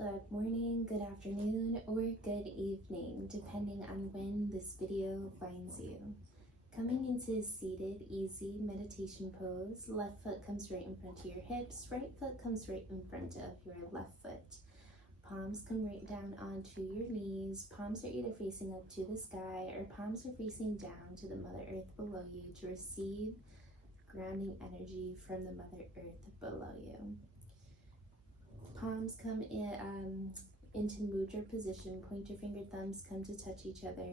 Good morning, good afternoon, or good evening, depending on when this video finds you. Coming into seated, easy meditation pose, left foot comes right in front of your hips, right foot comes right in front of your left foot. Palms come right down onto your knees. Palms are either facing up to the sky or palms are facing down to the Mother Earth below you to receive grounding energy from the Mother Earth below you. Palms come into mudra position. Pointer finger thumbs come to touch each other.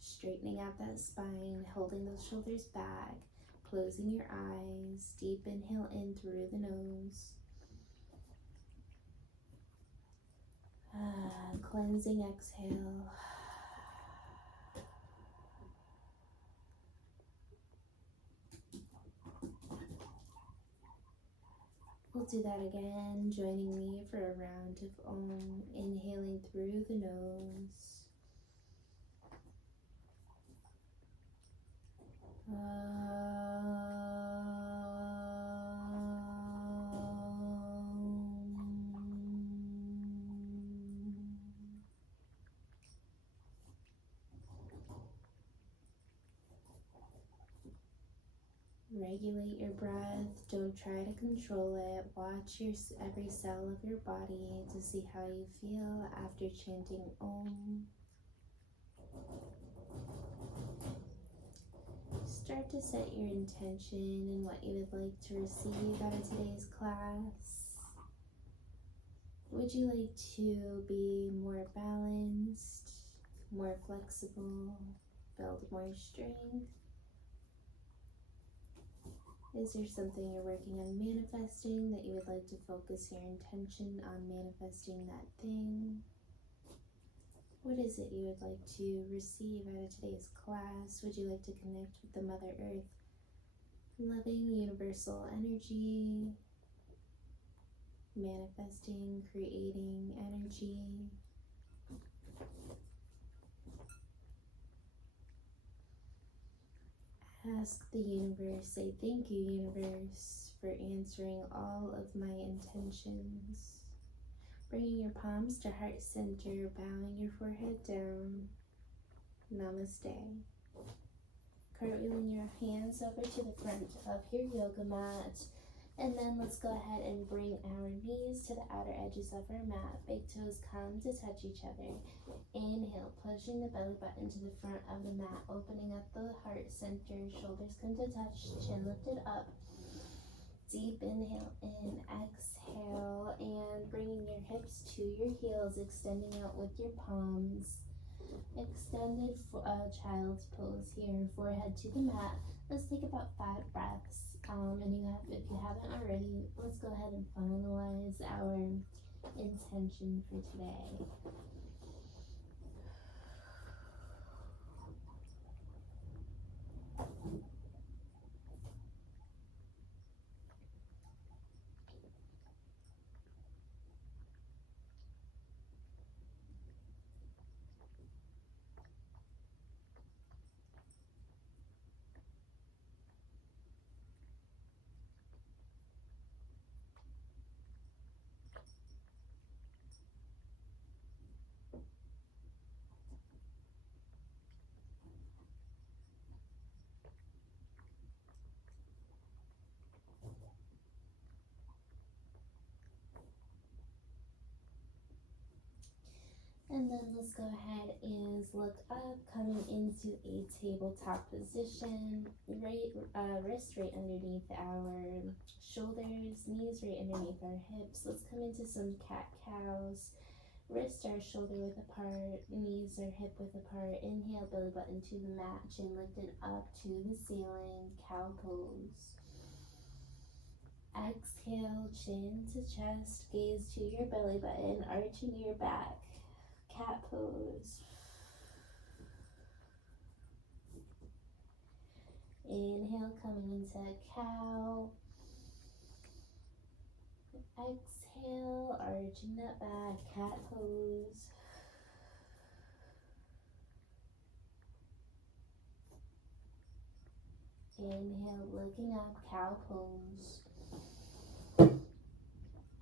Straightening out that spine, holding those shoulders back, closing your eyes. Deep inhale in through the nose. Cleansing exhale. We'll do that again, joining me for a round of Om, inhaling through the nose. Regulate your breath. Don't try to control it. Watch every cell of your body to see how you feel after chanting Om. Start to set your intention and what you would like to receive out of today's class. Would you like to be more balanced, more flexible, build more strength? Is there something you're working on manifesting that you would like to focus your intention on manifesting that thing? What is it you would like to receive out of today's class? Would you like to connect with the Mother Earth, loving universal energy, manifesting, creating energy? Ask the universe, say thank you, universe, for answering all of my intentions. Bringing your palms to heart center, bowing your forehead down. Namaste. Cartwheeling your hands over to the front of your yoga mat. And then let's go ahead and bring our knees to the outer edges of our mat. Big toes come to touch each other. Inhale, pushing the belly button to the front of the mat, opening up the heart center. Shoulders come to touch, chin lifted up. Deep inhale in, exhale, and bringing your hips to your heels, extending out with your palms. Extended child's pose here, forehead to the mat. Let's take about 5 breaths. And if you haven't already, let's go ahead and finalize our intention for today. And then let's go ahead and look up, coming into a tabletop position. Wrist right underneath our shoulders, knees right underneath our hips. Let's come into some cat-cows. Wrists are shoulder width apart, knees are hip width apart. Inhale, belly button to the mat, chin lifted up to the ceiling, cow pose. Exhale, chin to chest, gaze to your belly button, arching your back. Cat pose. Inhale, coming into cow. Exhale, arching that back, cat pose. Inhale, looking up, cow pose.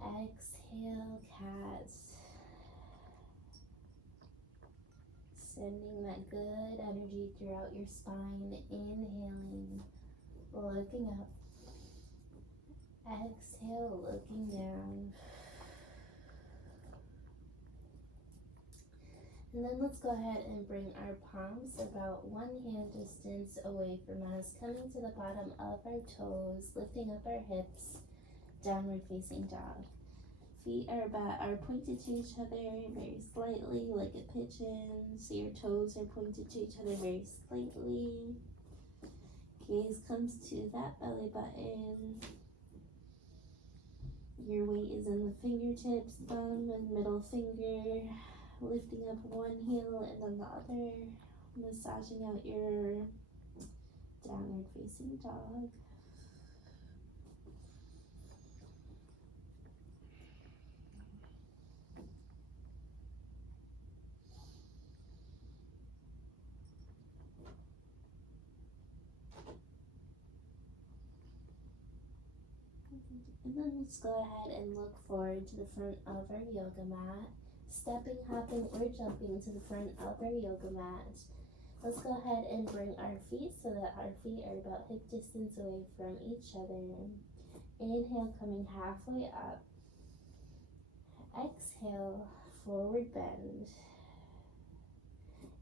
Exhale. Exhale, cat. Sending that good energy throughout your spine. Inhaling, looking up. Exhale, looking down. And then let's go ahead and bring our palms about 1 hand distance away from us, coming to the bottom of our toes, lifting up our hips, downward facing dog. Feet are pointed to each other very slightly, like a pigeon. So your toes are pointed to each other very slightly. Gaze comes to that belly button. Your weight is in the fingertips, thumb and middle finger. Lifting up one heel and then the other. Massaging out your downward facing dog. And then let's go ahead and look forward to the front of our yoga mat. Stepping, hopping, or jumping to the front of our yoga mat. Let's go ahead and bring our feet so that our feet are about hip distance away from each other. Inhale, coming halfway up. Exhale, forward bend.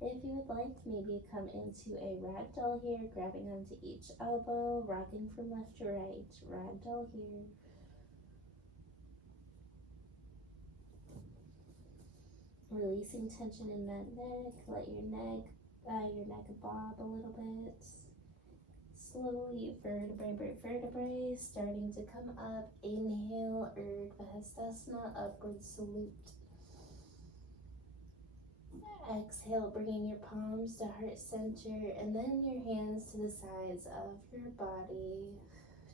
If you would like, maybe come into a ragdoll here, grabbing onto each elbow, rocking from left to right. Ragdoll here. Releasing tension in that neck. Let your neck bob a little bit. Slowly, vertebrae by vertebrae, starting to come up. Inhale, Urdhva Hastasana, upward salute. Exhale, bringing your palms to heart center, and then your hands to the sides of your body.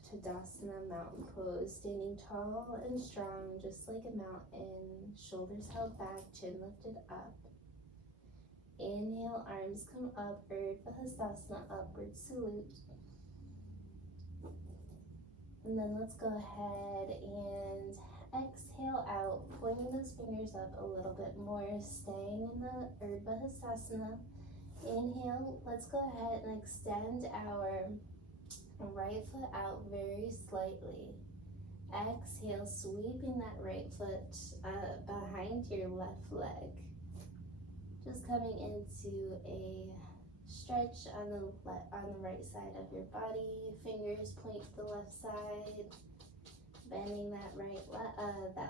Tadasana, mountain pose, standing tall and strong, just like a mountain. Shoulders held back, chin lifted up. Inhale, arms come up, Urdhva Hastasana, upward salute. And then let's go ahead and exhale out, pointing those fingers up a little bit more, staying in the Urdhva Hastasana. Inhale, let's go ahead and extend our right foot out very slightly. Exhale, sweeping that right foot behind your left leg. Just coming into a stretch on the right side of your body. Fingers point to the left side. Bending that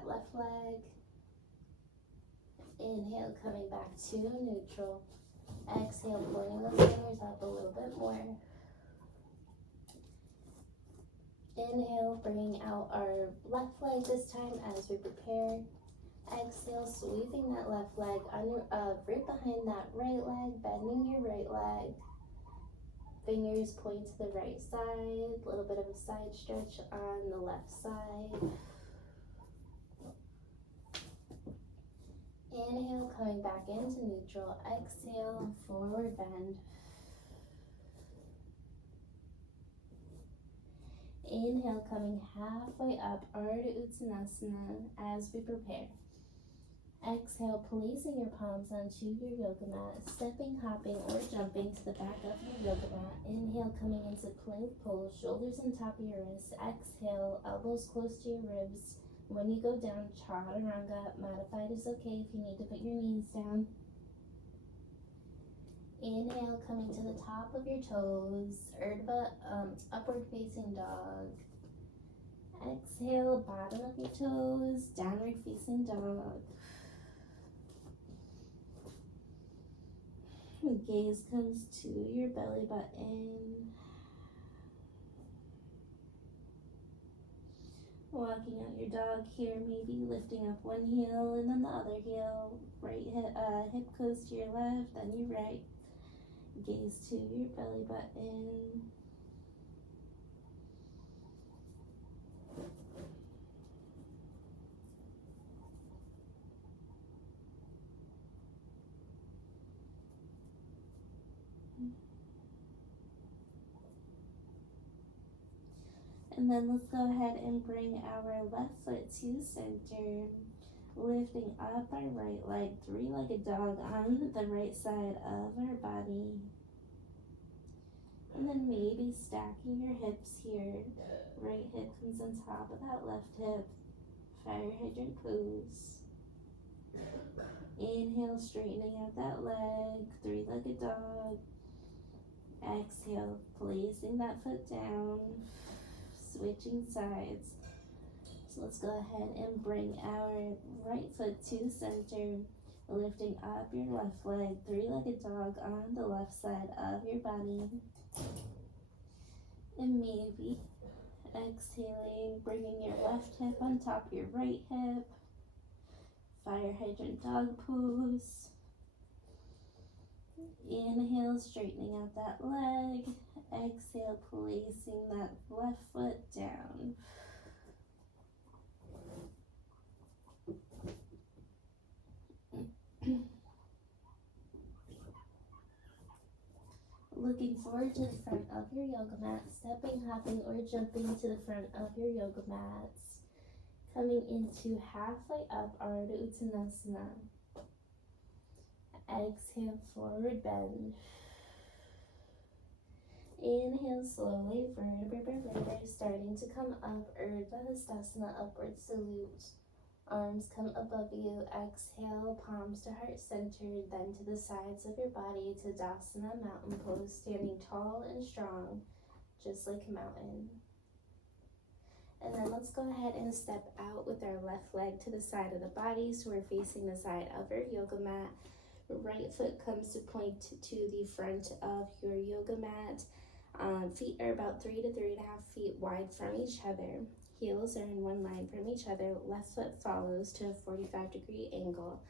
left leg. Inhale, coming back to neutral. Exhale, pointing those fingers up a little bit more. Inhale, bringing out our left leg this time as we prepare. Exhale, sweeping that left leg right behind that right leg, bending your right leg. Fingers point to the right side, a little bit of a side stretch on the left side. Inhale, coming back into neutral. Exhale, forward bend. Inhale, coming halfway up, Ardha Uttanasana as we prepare. Exhale, placing your palms onto your yoga mat, stepping, hopping, or jumping to the back of your yoga mat. Inhale, coming into plank pose, shoulders on top of your wrists. Exhale, elbows close to your ribs. When you go down, chaturanga, modified is okay if you need to put your knees down. Inhale, coming to the top of your toes, Urdhva, upward facing dog. Exhale, bottom of your toes, downward facing dog. Gaze comes to your belly button. Walking out your dog here, maybe lifting up one heel and then the other heel. Right hip goes to your left, then your right. Gaze to your belly button. And then let's go ahead and bring our left foot to center, lifting up our right leg, three-legged dog on the right side of our body. And then maybe stacking your hips here. Right hip comes on top of that left hip. Fire hydrant pose. Inhale, straightening out that leg, three-legged dog. Exhale, placing that foot down, switching sides. So let's go ahead and bring our right foot to center, lifting up your left leg, three-legged dog on the left side of your body. And maybe exhaling, bringing your left hip on top of your right hip. Fire hydrant dog pose. Inhale, straightening out that leg. Exhale, placing that left foot down. Looking forward to the front of your yoga mat, stepping, hopping, or jumping to the front of your yoga mats. Coming into halfway up, Ardha Uttanasana. Exhale, forward bend. Inhale slowly, vertebra by vertebra, starting to come up, Urdhva Hastasana, upward salute. Arms come above you. Exhale, palms to heart center, then to the sides of your body to Dasana, mountain pose, standing tall and strong, just like a mountain. And then let's go ahead and step out with our left leg to the side of the body, so we're facing the side of our yoga mat. Right foot comes to point to the front of your yoga mat. Feet are about 3 to 3.5 feet wide from each other. Heels are in one line from each other. Left foot follows to a 45-degree angle.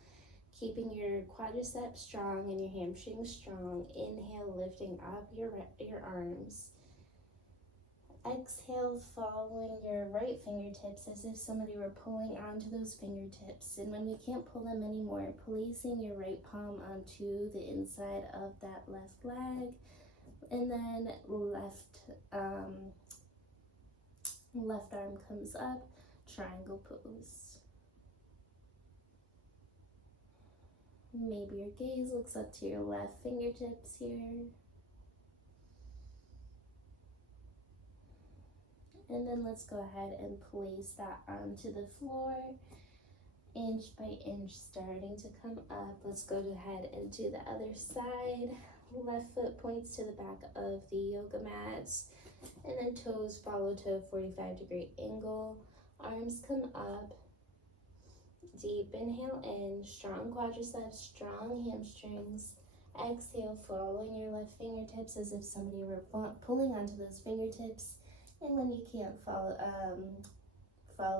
Keeping your quadriceps strong and your hamstrings strong. Inhale, lifting up your arms. Exhale, following your right fingertips as if somebody were pulling onto those fingertips. And when we can't pull them anymore, placing your right palm onto the inside of that left leg. And then left arm comes up, triangle pose. Maybe your gaze looks up to your left fingertips here. And then let's go ahead and place that onto the floor, inch by inch, starting to come up. Let's go ahead and do the other side. Left foot points to the back of the yoga mat, and then toes follow to a 45-degree angle. Arms come up. Deep inhale in, strong quadriceps, strong hamstrings. Exhale, following your left fingertips as if somebody were pulling onto those fingertips. And when you can't follow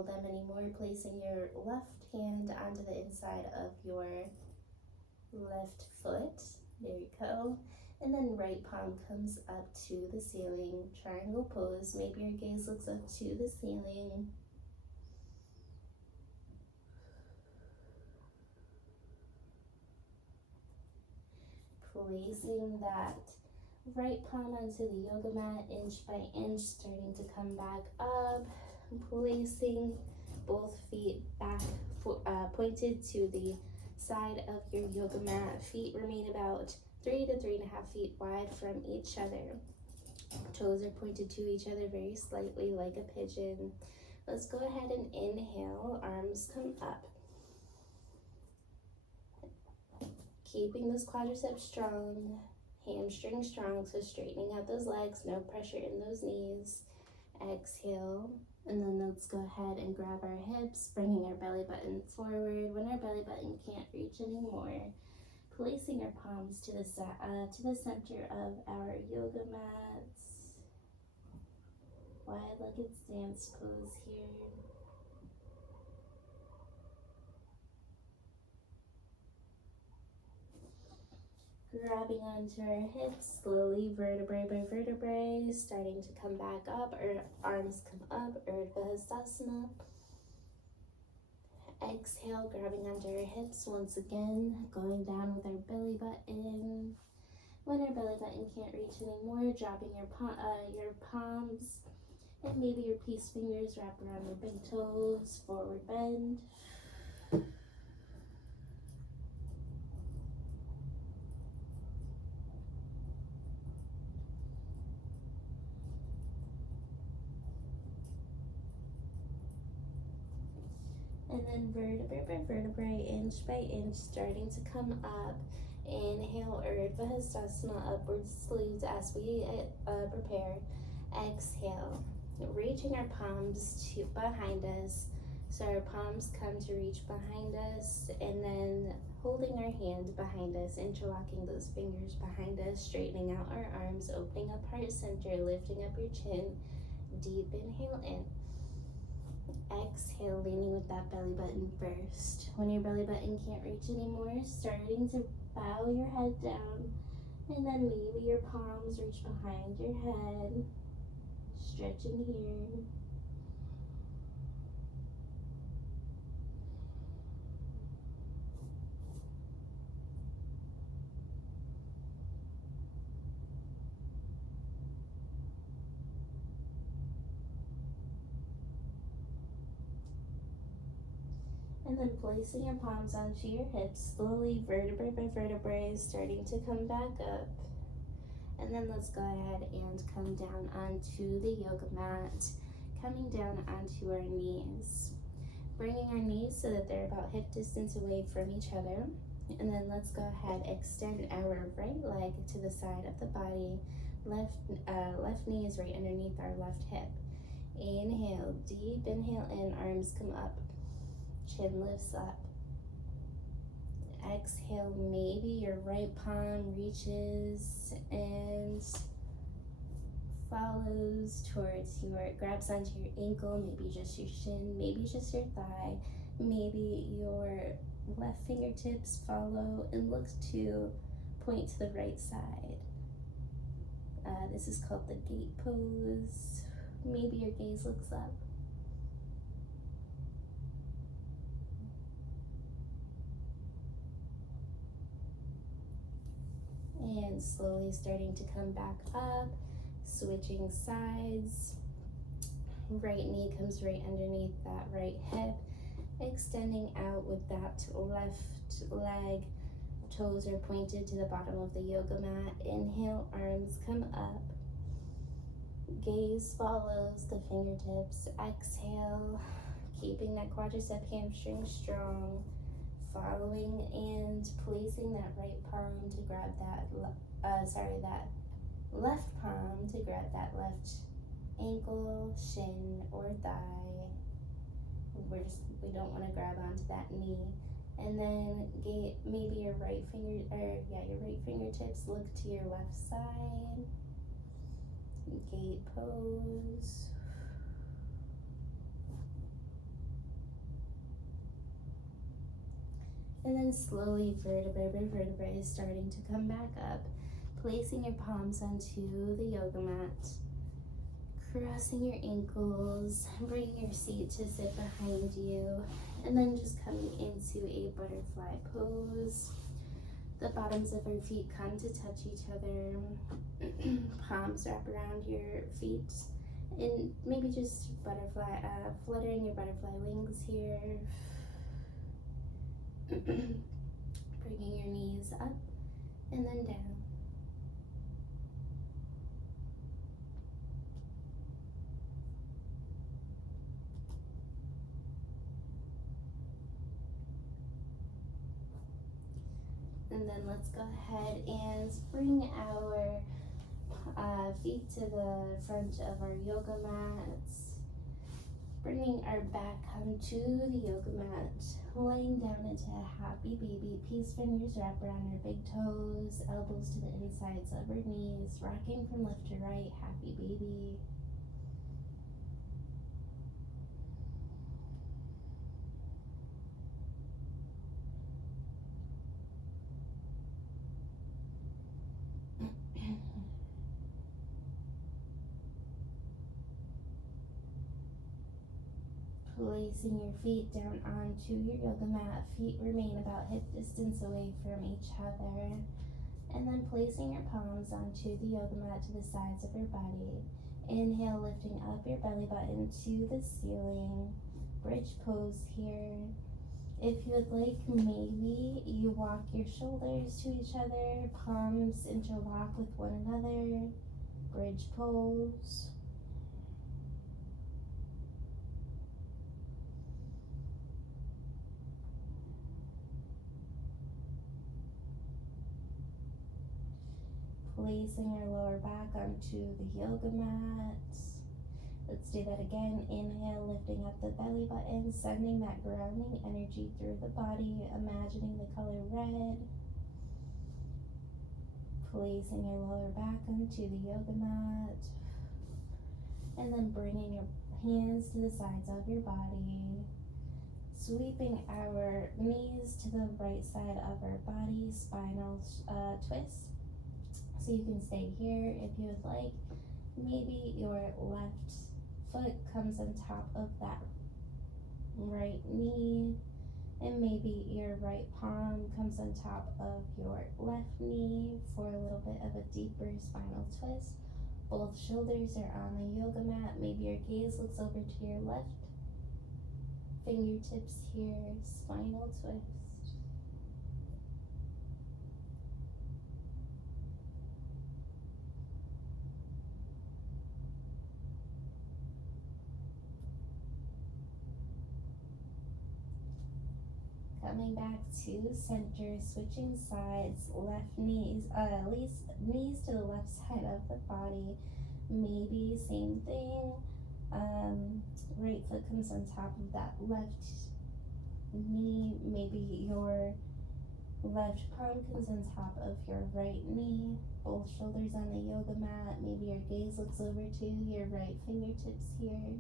them anymore, placing your left hand onto the inside of your left foot. There you go. And then right palm comes up to the ceiling. Triangle pose. Maybe your gaze looks up to the ceiling. Placing that right palm onto the yoga mat, inch by inch, starting to come back up. Placing both feet back, pointed to the side of your yoga mat. Feet remain about 3 to 3.5 feet wide from each other. Toes are pointed to each other very slightly like a pigeon. Let's go ahead and inhale, arms come up. Keeping those quadriceps strong, hamstrings strong, so straightening out those legs, no pressure in those knees. Exhale, and then let's go ahead and grab our hips, bringing our belly button forward. When our belly button can't reach anymore, placing our palms to the center of our yoga mats. Wide-legged stance pose here. Grabbing onto our hips, slowly vertebrae by vertebrae, starting to come back up, arms come up, Urdhva Hastasana. Exhale, grabbing onto our hips once again, going down with our belly button. When our belly button can't reach anymore, dropping your palms And maybe your peace fingers wrap around your big toes, forward bend. And then vertebrae by vertebrae, inch by inch, starting to come up. Inhale, Urdhva Hastasana, upward sleeves as we prepare. Exhale, reaching our palms to behind us. So our palms come to reach behind us, and then holding our hand behind us, interlocking those fingers behind us, straightening out our arms, opening up heart center, lifting up your chin. Deep inhale in. Exhale, leaning with that belly button first. When your belly button can't reach anymore, starting to bow your head down, and then maybe your palms reach behind your head, stretching here. And then placing your palms onto your hips, slowly vertebrae by vertebrae, starting to come back up. And then let's go ahead and come down onto the yoga mat, coming down onto our knees. Bringing our knees so that they're about hip distance away from each other. And then let's go ahead, extend our right leg to the side of the body. Left knee is right underneath our left hip. Inhale, deep inhale in, arms come up. Chin lifts up. Exhale, maybe your right palm reaches and follows towards grabs onto your ankle, maybe just your shin, maybe just your thigh, maybe your left fingertips follow and look to point to the right side. This is called the gate pose. Maybe your gaze looks up. And slowly starting to come back up, switching sides. Right knee comes right underneath that right hip, extending out with that left leg. Toes are pointed to the bottom of the yoga mat. Inhale, arms come up. Gaze follows the fingertips. Exhale, keeping that quadricep hamstring strong. Following and placing that right palm to grab that left palm to grab that left ankle, shin, or thigh. We don't want to grab onto that knee. And then maybe your right fingertips look to your left side. Gate pose. And then slowly, vertebrae by vertebrae, starting to come back up, placing your palms onto the yoga mat, crossing your ankles, bringing your seat to sit behind you, and then just coming into a butterfly pose. The bottoms of our feet come to touch each other, palms wrap around your feet, and maybe just fluttering your butterfly wings here. Bringing your knees up and then down. And then let's go ahead and bring our feet to the front of our yoga mats. Bringing our back onto the yoga mat, laying down into a happy baby. Peace fingers wrap around your big toes, elbows to the insides of our knees, rocking from left to right, happy baby. Placing your feet down onto your yoga mat, feet remain about hip distance away from each other. And then placing your palms onto the yoga mat to the sides of your body. Inhale, lifting up your belly button to the ceiling. Bridge pose here. If you would like, maybe you walk your shoulders to each other, palms interlock with one another. Bridge pose. Placing your lower back onto the yoga mat. Let's do that again. Inhale, lifting up the belly button, sending that grounding energy through the body, imagining the color red. Placing your lower back onto the yoga mat. And then bringing your hands to the sides of your body. Sweeping our knees to the right side of our body, spinal twist. So you can stay here if you would like. Maybe your left foot comes on top of that right knee, and maybe your right palm comes on top of your left knee for a little bit of a deeper spinal twist. Both shoulders are on the yoga mat. Maybe your gaze looks over to your left. Fingertips here, spinal twist. Coming back to center, switching sides, left knees, knees to the left side of the body. Maybe same thing. Right foot comes on top of that left knee. Maybe your left palm comes on top of your right knee. Both shoulders on the yoga mat. Maybe your gaze looks over to your right fingertips here.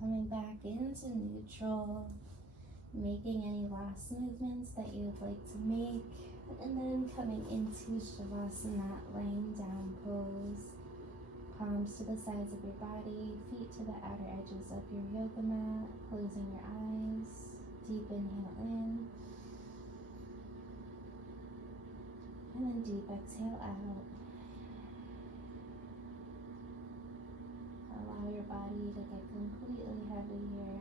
Coming back into neutral, making any last movements that you would like to make, and then coming into Shavasana, laying down pose. Palms to the sides of your body, feet to the outer edges of your yoga mat, closing your eyes. Deep inhale in, and then deep exhale out. Allow your body to get completely heavy here.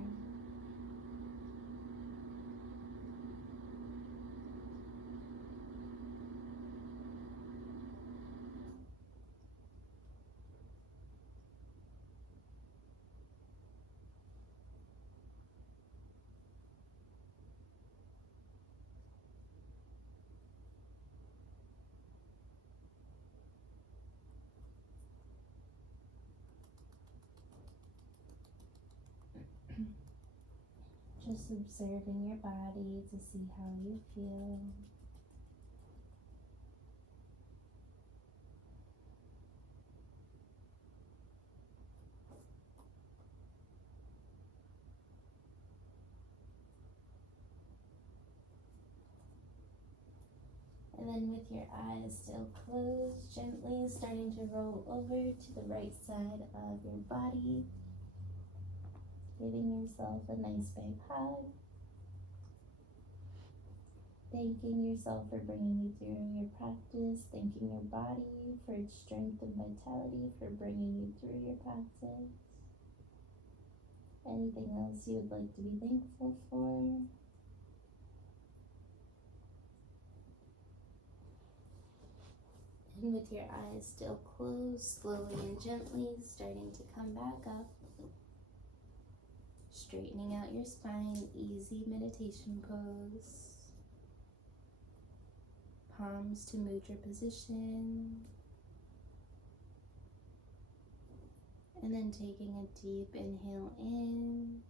Just observing your body to see how you feel. And then with your eyes still closed, gently starting to roll over to the right side of your body. Giving yourself a nice big hug. Thanking yourself for bringing you through your practice. Thanking your body for its strength and vitality for bringing you through your practice. Anything else you would like to be thankful for? And with your eyes still closed, slowly and gently starting to come back up. Straightening out your spine, easy meditation pose. Palms to mudra position. And then taking a deep inhale in.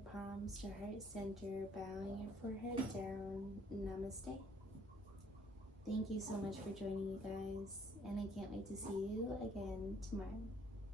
your palms to heart center, bowing your forehead down. Namaste. Thank you so much for joining, you guys, and I can't wait to see you again tomorrow.